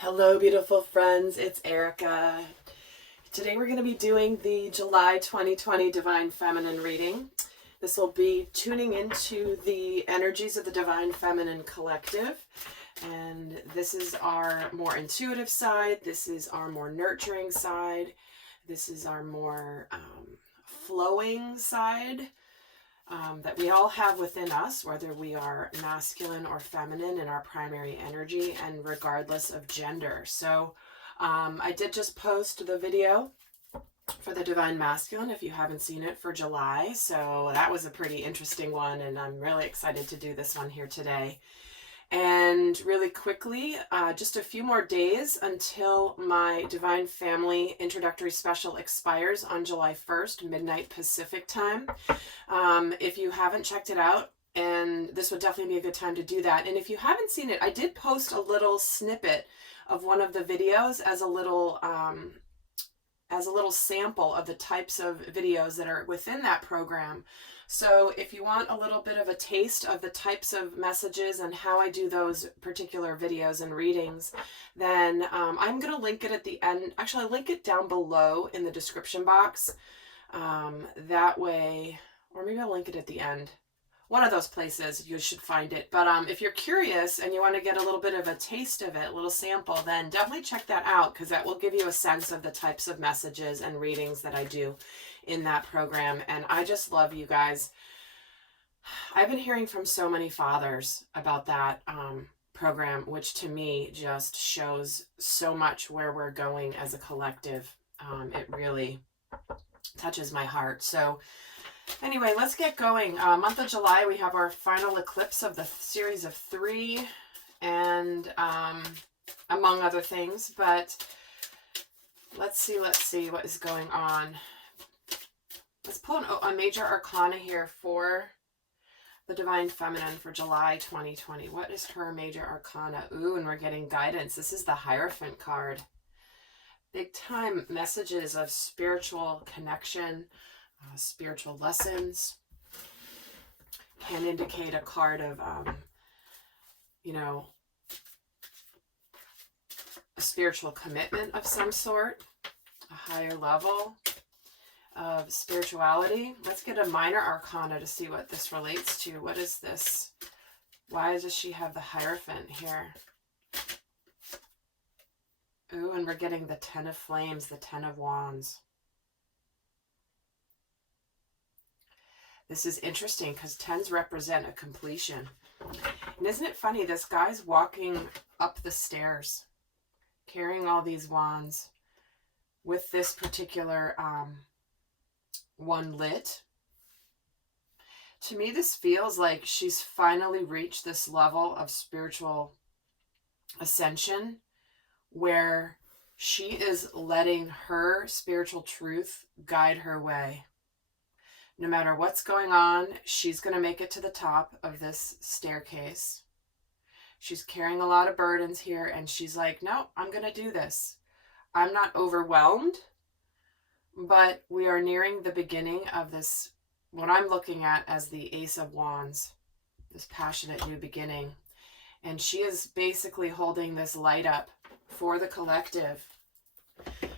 Hello, beautiful friends. It's Erika. Today we're going to be doing the July 2020 Divine Feminine reading. This will be tuning into the energies of the Divine Feminine Collective. And this is our more intuitive side. This is our more nurturing side. This is our more flowing side. That we all have within us, whether we are masculine or feminine in our primary energy and regardless of gender. So I did just post the video for the Divine Masculine if you haven't seen it for July. So that was a pretty interesting one, and I'm really excited to do this one here today. And really quickly, just a few more days until my Divine Family Introductory Special expires on July 1st, midnight Pacific time. If you haven't checked it out, and this would definitely be a good time to do that. And if you haven't seen it, I did post a little snippet of one of the videos as a little sample of the types of videos that are within that program. So if you want a little bit of a taste of the types of messages and how I do those particular videos and readings, then I'm going to link it at the end. Actually, I'll link it down below in the description box. That way, or maybe I'll link it at the end. One of those places you should find it. But if you're curious and you want to get a little bit of a taste of it, a little sample, then definitely check that out, because that will give you a sense of the types of messages and readings that I do in that program. And I just love you guys. I've been hearing from so many fathers about that program, which to me just shows so much where we're going as a collective. It really touches my heart. So anyway, let's get going. Month of July, we have our final eclipse of the series of 3, and among other things. But let's see what is going on. Let's pull a major arcana here for the Divine Feminine for July 2020. What is her major arcana? Ooh, and we're getting guidance. This is the Hierophant card. Big time messages of spiritual connection. Spiritual lessons. Can indicate a card of, a spiritual commitment of some sort, a higher level of spirituality. Let's get a minor arcana to see what this relates to. What is this? Why does she have the Hierophant here? Ooh, and we're getting the Ten of Flames, the Ten of Wands. This is interesting because 10s represent a completion. And isn't it funny? This guy's walking up the stairs, carrying all these wands with this particular one lit. To me, this feels like she's finally reached this level of spiritual ascension where she is letting her spiritual truth guide her way. No matter what's going on, she's going to make it to the top of this staircase. She's carrying a lot of burdens here, and she's like, no, I'm going to do this. I'm not overwhelmed, but we are nearing the beginning of this, what I'm looking at as the Ace of Wands, this passionate new beginning. And she is basically holding this light up for the collective.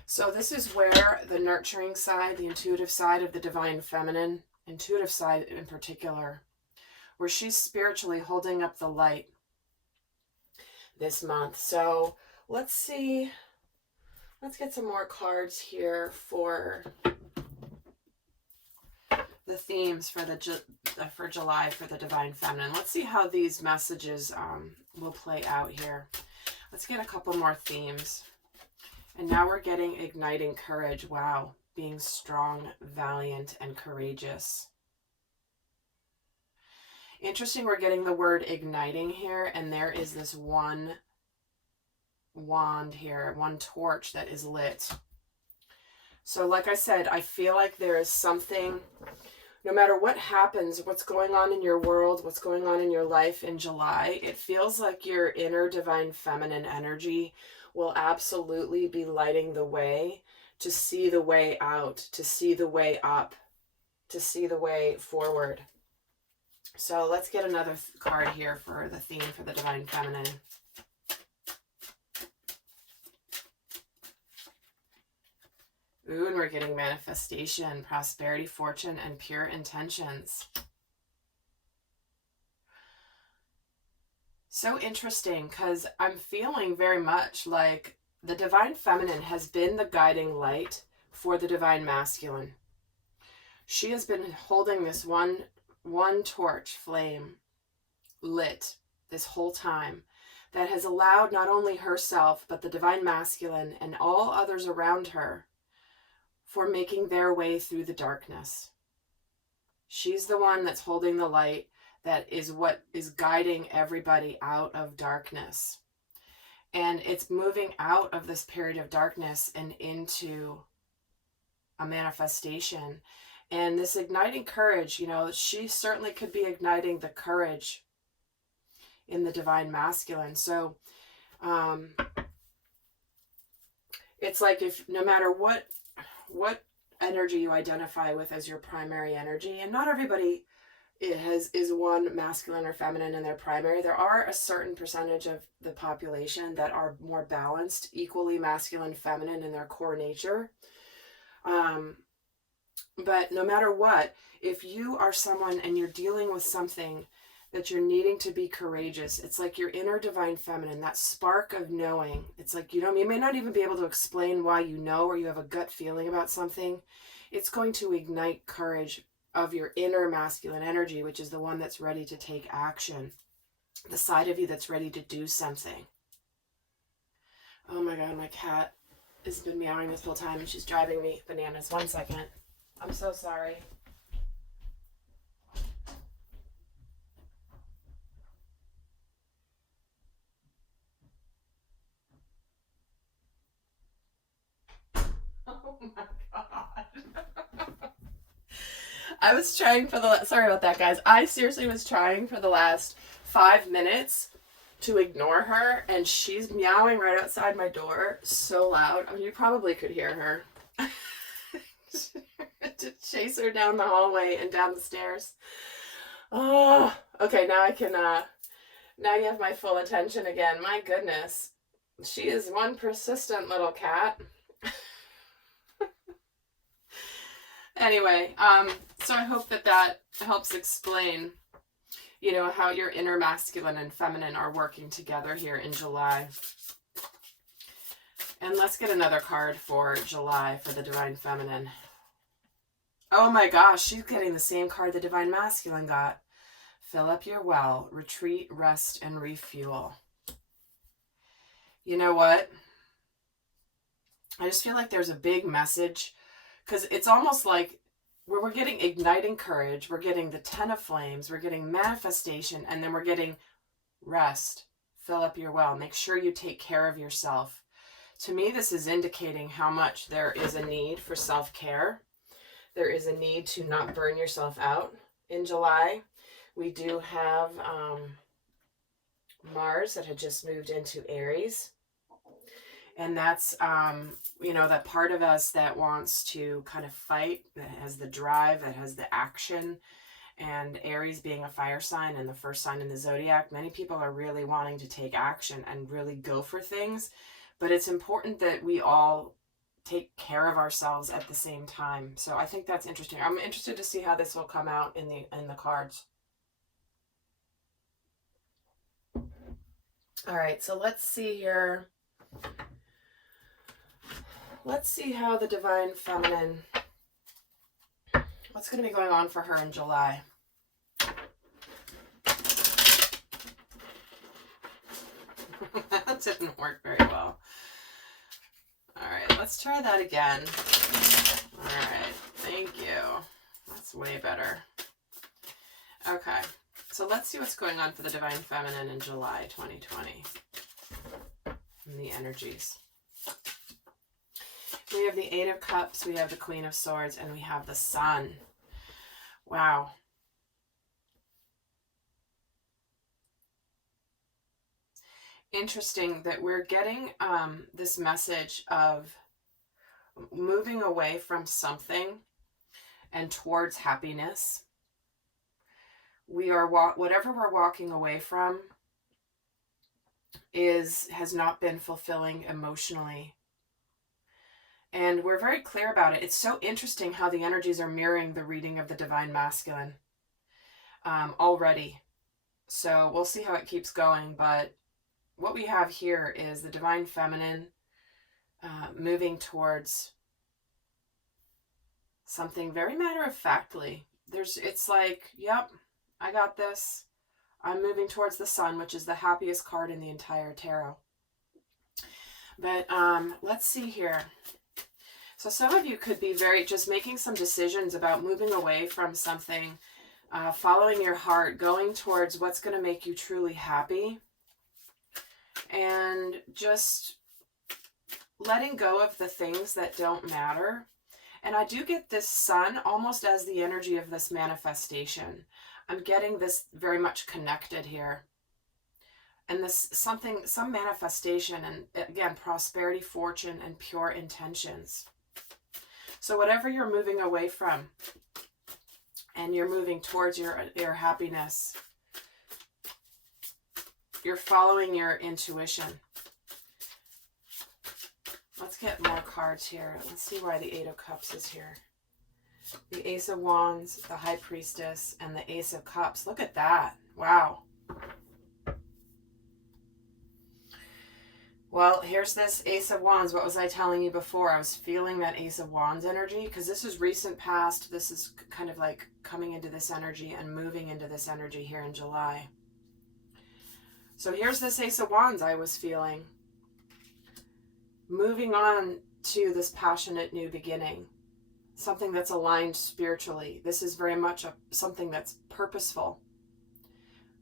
So this is where the nurturing side, the intuitive side of the Divine Feminine, intuitive side in particular, where she's spiritually holding up the light this month. So let's see. Let's get some more cards here for the themes for for July for the Divine Feminine. Let's see how these messages will play out here. Let's get a couple more themes. And now we're getting igniting courage. Wow. Being strong, valiant, and courageous. Interesting, we're getting the word igniting here, and there is this one wand here, one torch that is lit. So like I said, I feel like there is something, no matter what happens, what's going on in your world, what's going on in your life in July, it feels like your inner Divine Feminine energy will absolutely be lighting the way to see the way out, to see the way up, to see the way forward. So let's get another card here for the theme for the Divine Feminine. Ooh, and we're getting manifestation, prosperity, fortune, and pure intentions. So interesting, because I'm feeling very much like the divine feminine has been the guiding light for the divine masculine. She has been holding this one torch flame lit this whole time that has allowed not only herself, but the divine masculine and all others around her for making their way through the darkness. She's the one that's holding the light, that is what is guiding everybody out of darkness. And it's moving out of this period of darkness and into a manifestation. And this igniting courage, you know, she certainly could be igniting the courage in the divine masculine. So it's like, if no matter what energy you identify with as your primary energy, and not everybody is one masculine or feminine in their primary. There are a certain percentage of the population that are more balanced, equally masculine, feminine in their core nature. But no matter what, if you are someone and you're dealing with something that you're needing to be courageous, it's like your inner divine feminine, that spark of knowing. It's like, you may not even be able to explain why you know, or you have a gut feeling about something. It's going to ignite courage of your inner masculine energy, which is the one that's ready to take action, the side of you that's ready to do something. Oh my God, my cat has been meowing this whole time and she's driving me bananas. 1 second. I'm so sorry. Oh my God. I was trying for sorry about that, guys. I seriously was trying for the last 5 minutes to ignore her, and she's meowing right outside my door so loud. I mean, you probably could hear her. To chase her down the hallway and down the stairs. Oh, okay, now I can, now you have my full attention again. My goodness. She is one persistent little cat. Anyway, so I hope that helps explain, you know, how your inner masculine and feminine are working together here in July. And let's get another card for July for the divine feminine. Oh my gosh, she's getting the same card the divine masculine got. Fill up your well, retreat, rest, and refuel. You know what? I just feel like there's a big message, because it's almost like we're getting igniting courage, we're getting the 10 of flames, we're getting manifestation, and then we're getting rest. Fill up your well. Make sure you take care of yourself. To me, this is indicating how much there is a need for self-care. There is a need to not burn yourself out in July. We do have Mars that had just moved into Aries. And that's, you know, that part of us that wants to kind of fight, that has the drive, that has the action. And Aries being a fire sign and the first sign in the zodiac, many people are really wanting to take action and really go for things. But it's important that we all take care of ourselves at the same time. So I think that's interesting. I'm interested to see how this will come out in the cards. All right, so let's see here. Let's see how the divine feminine, what's going to be going on for her in July. That didn't work very well. All right, let's try that again. All right, thank you. That's way better. Okay, so let's see what's going on for the divine feminine in July 2020. And the energies. We have the 8 of Cups, we have the Queen of Swords, and we have the Sun. Wow. Interesting that we're getting this message of moving away from something and towards happiness. We are whatever we're walking away from has not been fulfilling emotionally. And we're very clear about it. It's so interesting how the energies are mirroring the reading of the divine masculine already. So we'll see how it keeps going. But what we have here is the divine feminine moving towards something very matter-of-factly. It's like, yep, I got this. I'm moving towards the sun, which is the happiest card in the entire tarot. But let's see here. So some of you could be just making some decisions about moving away from something, following your heart, going towards what's going to make you truly happy, and just letting go of the things that don't matter. And I do get this sun almost as the energy of this manifestation. I'm getting this very much connected here. And this some manifestation, and again, prosperity, fortune, and pure intentions. So whatever you're moving away from, and you're moving towards your happiness, you're following your intuition. Let's get more cards here. Let's see why the Eight of Cups is here. The Ace of Wands, the High Priestess, and the Ace of Cups. Look at that. Wow. Well, here's this Ace of Wands. What was I telling you before? I was feeling that Ace of Wands energy because this is recent past. This is kind of like coming into this energy and moving into this energy here in July. So here's this Ace of Wands I was feeling. Moving on to this passionate new beginning. Something that's aligned spiritually. This is very much something that's purposeful.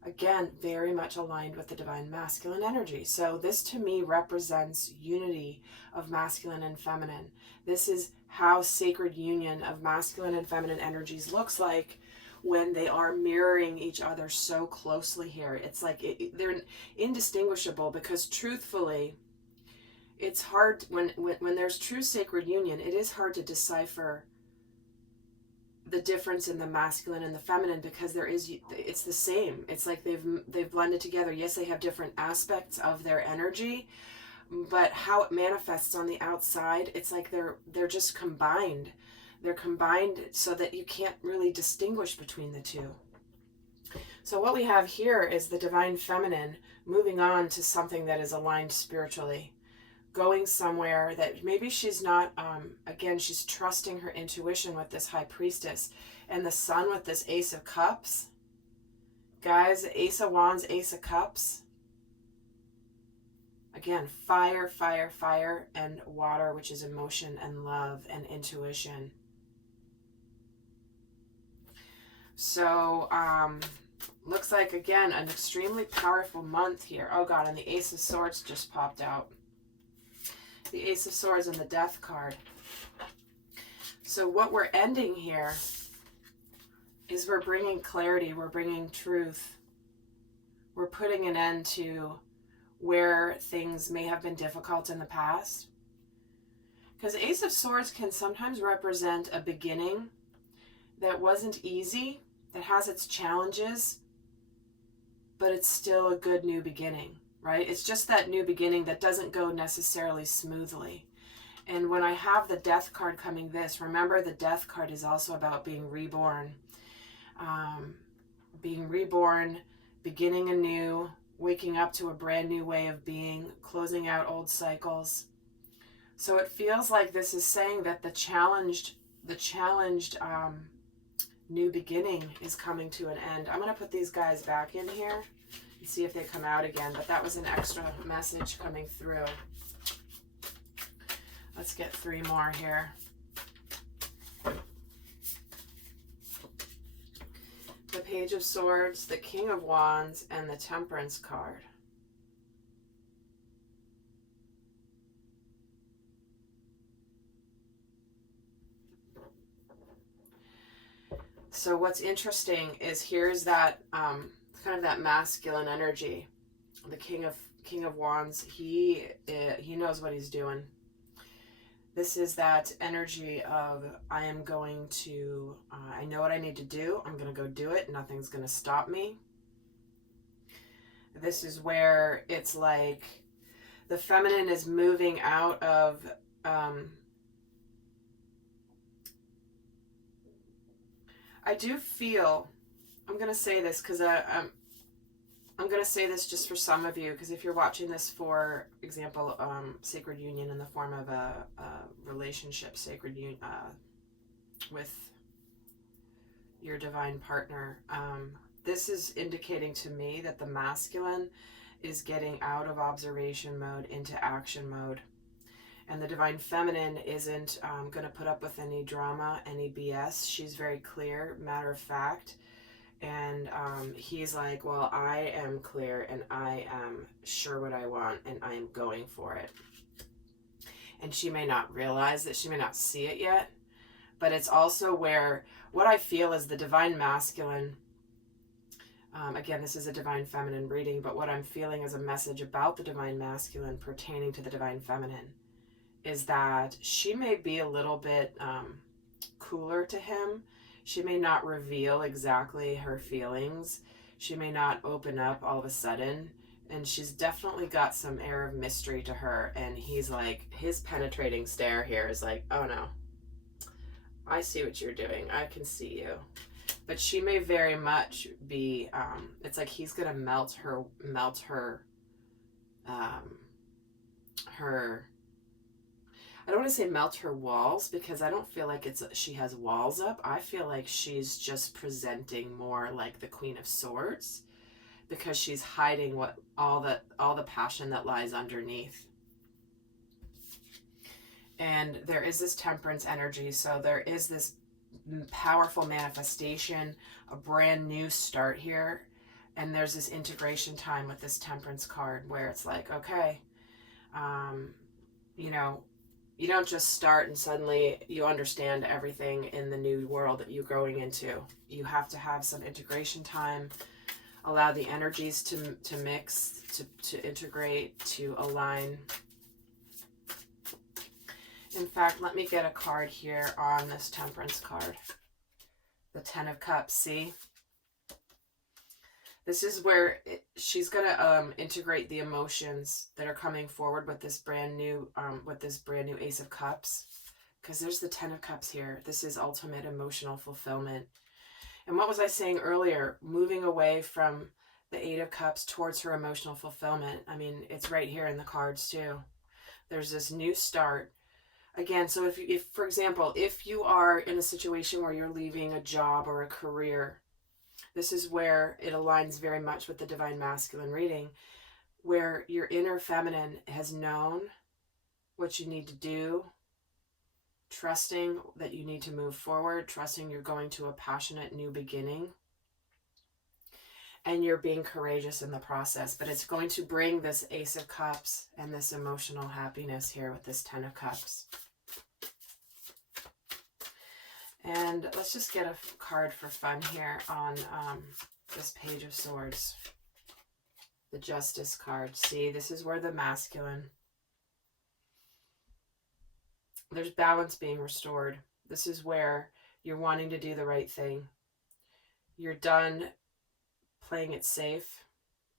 Again, very much aligned with the divine masculine energy. So this to me represents unity of masculine and feminine. This is how sacred union of masculine and feminine energies looks like when they are mirroring each other so closely here. It's like they're indistinguishable, because truthfully, it's hard when there's true sacred union, it is hard to decipher the difference in the masculine and the feminine, because it's the same. It's like they've blended together. Yes, they have different aspects of their energy, but how it manifests on the outside, it's like they're just combined. They're combined so that you can't really distinguish between the two. So what we have here is the divine feminine moving on to something that is aligned spiritually, going somewhere that maybe she's not, again, she's trusting her intuition with this High Priestess, and the Sun with this Ace of Cups. Guys, Ace of Wands, Ace of Cups. Again, fire, fire, fire, and water, which is emotion and love and intuition. So, looks like, again, an extremely powerful month here. Oh God, and the Ace of Swords just popped out. The Ace of Swords and the Death card. So what we're ending here is we're bringing clarity, we're bringing truth. We're putting an end to where things may have been difficult in the past. Because Ace of Swords can sometimes represent a beginning that wasn't easy, that has its challenges, but it's still a good new beginning. Right? It's just that new beginning that doesn't go necessarily smoothly. And when I have the Death card coming remember the Death card is also about being reborn. Being reborn, beginning anew, waking up to a brand new way of being, closing out old cycles. So it feels like this is saying that the challenged new beginning is coming to an end. I'm going to put these guys back in here and see if they come out again, but that was an extra message coming through. Let's get 3 more here. The Page of Swords, the King of Wands, and the Temperance card. So what's interesting is here's that kind of that masculine energy. The King of Wands, he knows what he's doing. This is that energy of I am going to, I know what I need to do. I'm going to go do it. Nothing's going to stop me. This is where it's like the feminine is moving out of I do feel, I'm going to say this because I'm going to say this just for some of you, because if you're watching this, for example, sacred union in the form of a relationship, sacred union with your divine partner, this is indicating to me that the masculine is getting out of observation mode into action mode. And the divine feminine isn't going to put up with any drama, any BS. She's very clear, matter of fact. And he's like, well, I am clear and I am sure what I want and I am going for it. And she may not realize it, she may not see it yet, but it's also where what I feel is the divine masculine. Again, this is a divine feminine reading, but what I'm feeling as a message about the divine masculine pertaining to the divine feminine is that she may be a little bit cooler to him. She may not reveal exactly her feelings. She may not open up all of a sudden. And she's definitely got some air of mystery to her. And he's like, his penetrating stare here is like, oh no, I see what you're doing. I can see you. But she may very much be, it's like he's going to melt her, I don't want to say melt her walls, because I don't feel like she has walls up. I feel like she's just presenting more like the Queen of Swords, because she's hiding what all the passion that lies underneath. And there is this temperance energy, so there is this powerful manifestation, a brand new start here, and there's this integration time with this temperance card where it's like, okay, you know, you don't just start and suddenly you understand everything in the new world that you're going into. You have to have some integration time, allow the energies to mix, to integrate, to align. In fact, let me get a card here on this temperance card. The Ten of Cups, see? This is where she's going to integrate the emotions that are coming forward with this brand new Ace of Cups. Because there's the Ten of Cups here. This is ultimate emotional fulfillment. And what was I saying earlier? Moving away from the Eight of Cups towards her emotional fulfillment. I mean, it's right here in the cards too. There's this new start. Again, so if for example, if you are in a situation where you're leaving a job or a career, this is where it aligns very much with the divine masculine reading, where your inner feminine has known what you need to do, trusting that you need to move forward, trusting you're going to a passionate new beginning, and you're being courageous in the process. But it's going to bring this Ace of Cups and this emotional happiness here with this Ten of Cups. And let's just get a card for fun here on this Page of Swords. The Justice card. See, this is where the masculine. There's balance being restored. This is where you're wanting to do the right thing. You're done playing it safe.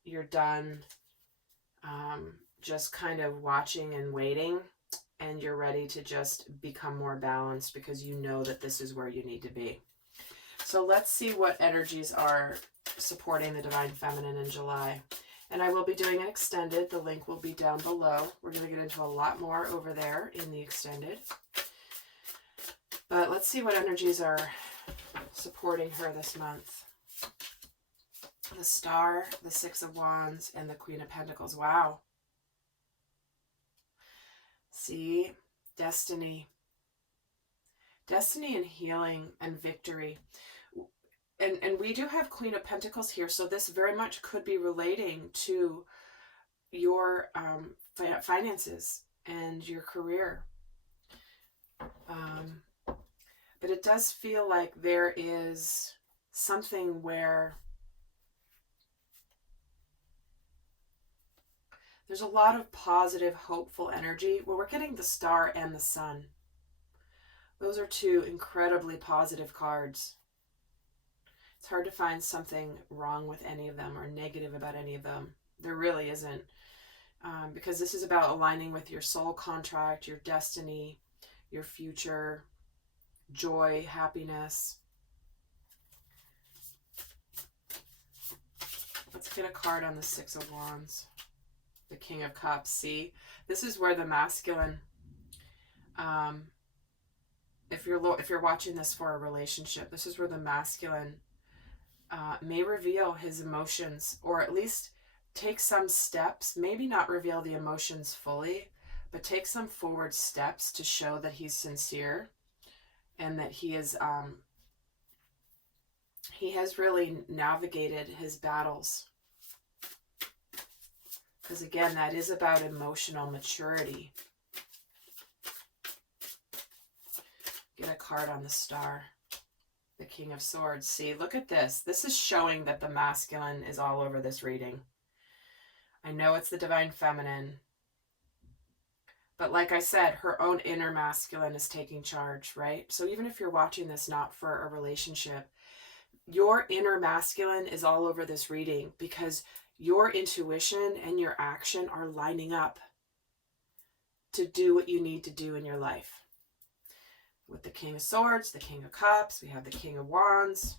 You're done just kind of watching and waiting. And you're ready to just become more balanced because you know that this is where you need to be. So let's see what energies are supporting the Divine Feminine in July. And I will be doing an extended. The link will be down below. We're going to get into a lot more over there in the extended. But let's see what energies are supporting her this month. The Star, the Six of Wands, and the Queen of Pentacles. Wow. See, destiny. Destiny and healing and victory. And we do have Queen of Pentacles here, so this very much could be relating to your finances and your career. But it does feel like there is something where there's a lot of positive, hopeful energy. Well, we're getting the Star and the Sun. Those are two incredibly positive cards. It's hard to find something wrong with any of them or negative about any of them. There really isn't. Because this is about aligning with your soul contract, your destiny, your future, joy, happiness. Let's get a card on the Six of Wands. The King of Cups. See, this is where the masculine, if you're watching this for a relationship, this is where the masculine may reveal his emotions, or at least take some steps, maybe not reveal the emotions fully, but take some forward steps to show that he's sincere and that he has really navigated his battles. Because again, that is about emotional maturity. Get a card on the Star. The King of Swords. See, look at this. This is showing that the masculine is all over this reading. I know it's the Divine Feminine. But like I said, her own inner masculine is taking charge, right? So even if you're watching this not for a relationship, your inner masculine is all over this reading because your intuition and your action are lining up to do what you need to do in your life. With the King of Swords, the King of Cups, we have the King of Wands.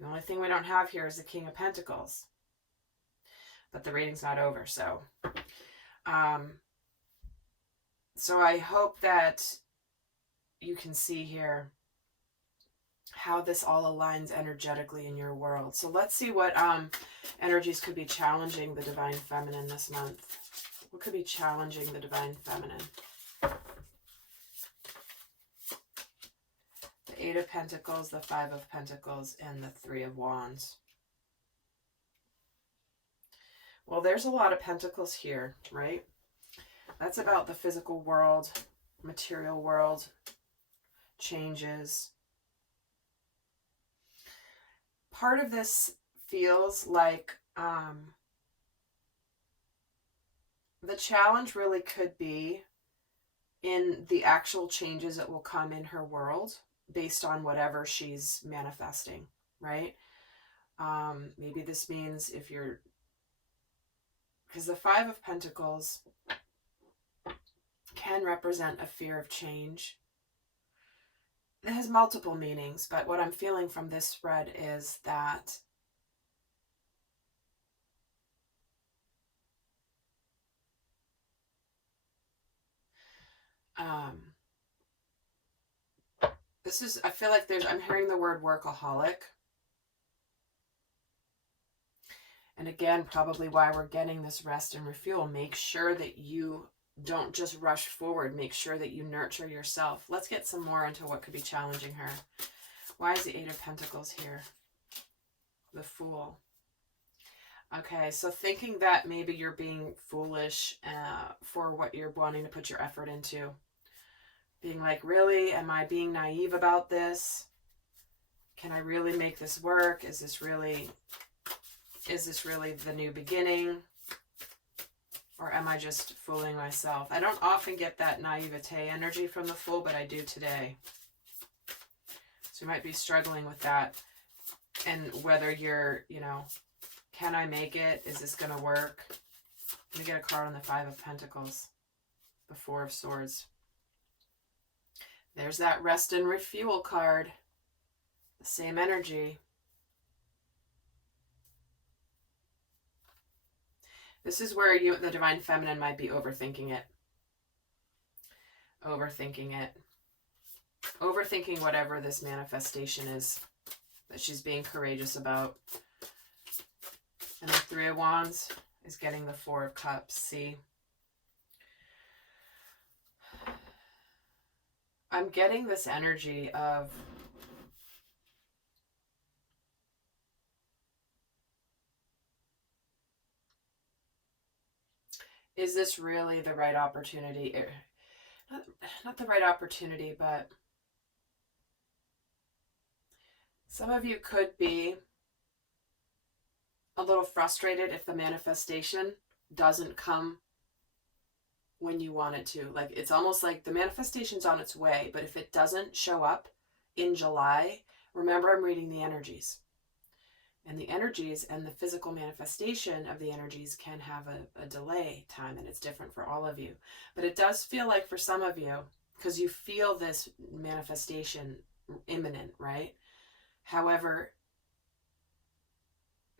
The only thing we don't have here is the King of Pentacles. But the reading's not over, so I hope that you can see here how this all aligns energetically in your world. So let's see what energies could be challenging the Divine Feminine this month. What could be challenging the Divine Feminine? The Eight of Pentacles, the Five of Pentacles, and the Three of Wands. Well, there's a lot of pentacles here, right? That's about the physical world, material world, changes. Part of this feels like the challenge really could be in the actual changes that will come in her world based on whatever she's manifesting, right? Maybe this means if you're, because the Five of Pentacles can represent a fear of change. It has multiple meanings, but what I'm feeling from this spread is that I feel like I'm hearing the word workaholic. And again, probably why we're getting this rest and refuel. Make sure that you don't just rush forward. Make sure that you nurture yourself. Let's get some more into what could be challenging her. Why is the Eight of Pentacles here? The Fool. Okay, so thinking that maybe you're being foolish for what you're wanting to put your effort into. Being like, really? Am I being naive about this? Can I really make this work? Is this really the new beginning? Or am I just fooling myself? I don't often get that naivete energy from the Fool, but I do today. So you might be struggling with that. And whether you're, can I make it? Is this going to work? Let me get a card on the Five of Pentacles. The Four of Swords. There's that rest and refuel card. The same energy. This is where the Divine Feminine might be overthinking it. Overthinking it. Overthinking whatever this manifestation is that she's being courageous about. And the Three of Wands is getting the Four of Cups. See? I'm getting this energy of is this really the right opportunity? Not the right opportunity, but some of you could be a little frustrated if the manifestation doesn't come when you want it to. Like, it's almost like the manifestation's on its way, but if it doesn't show up in July, remember I'm reading the energies. And the energies and the physical manifestation of the energies can have a delay time, and it's different for all of you. But it does feel like for some of you, because you feel this manifestation imminent, right? However,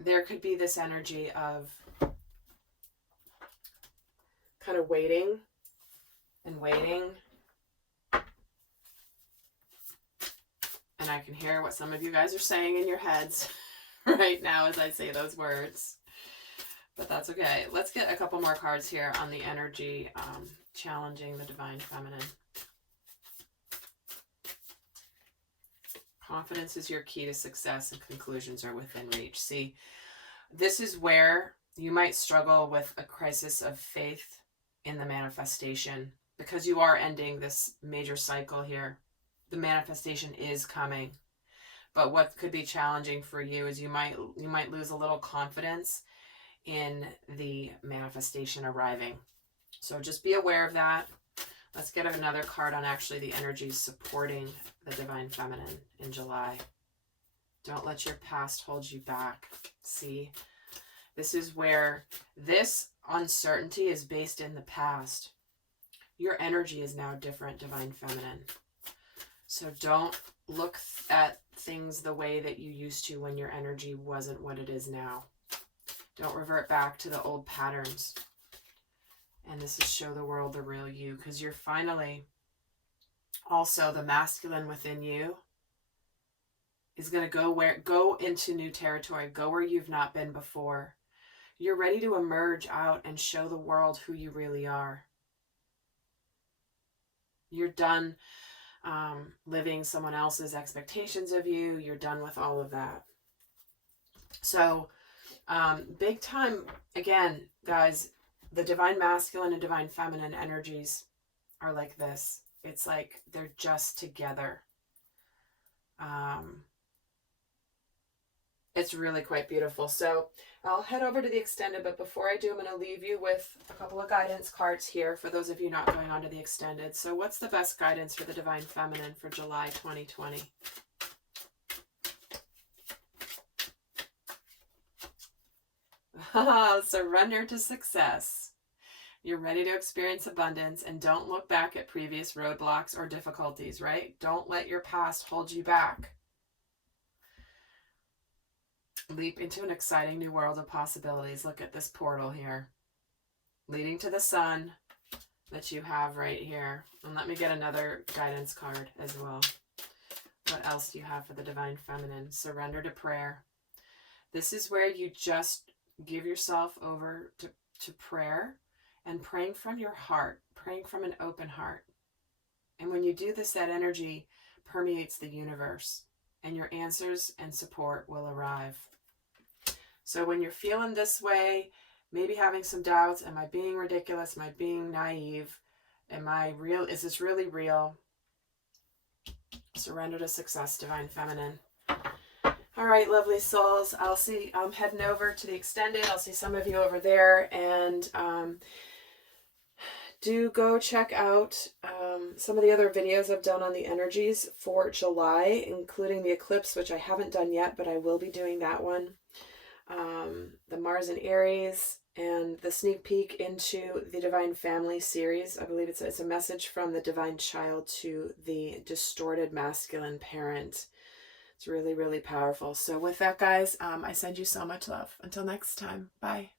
there could be this energy of kind of waiting and waiting. And I can hear what some of you guys are saying in your heads right now as I say those words. But that's okay. Let's get a couple more cards here on the energy challenging the divine feminine. Confidence is your key to success and conclusions are within reach. See, this is where you might struggle with a crisis of faith in the manifestation because you are ending this major cycle here. The manifestation is coming. But what could be challenging for you is you might lose a little confidence in the manifestation arriving. So just be aware of that. Let's get another card on actually the energies supporting the divine feminine in July. Don't let your past hold you back. See, this is where this uncertainty is based in the past. Your energy is now different, divine feminine. So don't look at things the way that you used to when your energy wasn't what it is now. Don't revert back to the old patterns. And this is show the world the real you, because you're finally also the masculine within you is going to go into new territory, go where you've not been before. You're ready to emerge out and show the world who you really are. You're done living someone else's expectations of you. You're done with all of that. So big time, again, guys, the divine masculine and divine feminine energies are like this. It's like they're just together. It's really quite beautiful. So I'll head over to the extended, but before I do, I'm going to leave you with a couple of guidance cards here for those of you not going on to the extended. So what's the best guidance for the divine feminine for July 2020? Surrender to success. You're ready to experience abundance and don't look back at previous roadblocks or difficulties, right? Don't let your past hold you back. Leap into an exciting new world of possibilities. Look at this portal here, leading to the sun that you have right here. And let me get another guidance card as well. What else do you have for the divine feminine? Surrender to prayer. This is where you just give yourself over to prayer and praying from your heart, praying from an open heart. And when you do this, that energy permeates the universe and your answers and support will arrive. So when you're feeling this way, maybe having some doubts, am I being ridiculous? Am I being naive? Am I real? Is this really real? Surrender to success, divine feminine. All right, lovely souls. I'm heading over to the extended. I'll see some of you over there. And do go check out some of the other videos I've done on the energies for July, including the eclipse, which I haven't done yet, but I will be doing that one. The Mars and Aries, and the sneak peek into the Divine Family series. I believe it's a message from the divine child to the distorted masculine parent. It's really, really powerful. So with that, guys, I send you so much love. Until next time, bye.